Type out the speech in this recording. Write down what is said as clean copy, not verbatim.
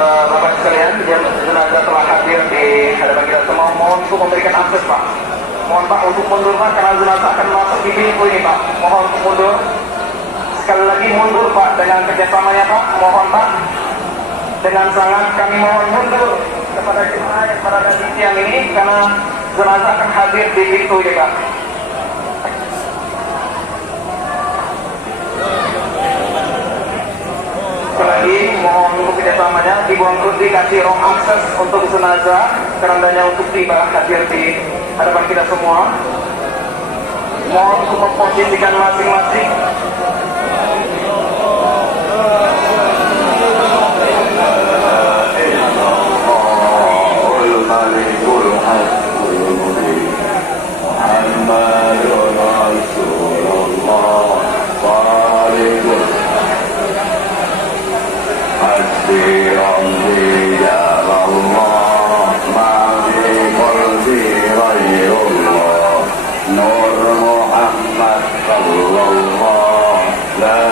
Bapak sekalian, jenazah telah hadir di hadapan kita semua. Mohon untuk memberikan akses, Pak. Mohon Pak untuk mundur, Pak, karena jenazah akan masuk di pintu ini, Pak. Mohon untuk mundur. Sekali lagi mundur, Pak, dengan kerjasamanya, Pak. Mohon, Pak, dengan sangat kami mohon mundur kepada jemaah yang berada di tiang ini, karena jenazah akan hadir di pintu ini, Pak. Lagi mohon untuk kerjasamanya, dibuang terus dikasih room akses untuk jenazah kerandanya untuk tiba hadir di hadapan kita semua. Mohon untuk memposisikan masing-masing. Nur Muhammad sallallahu la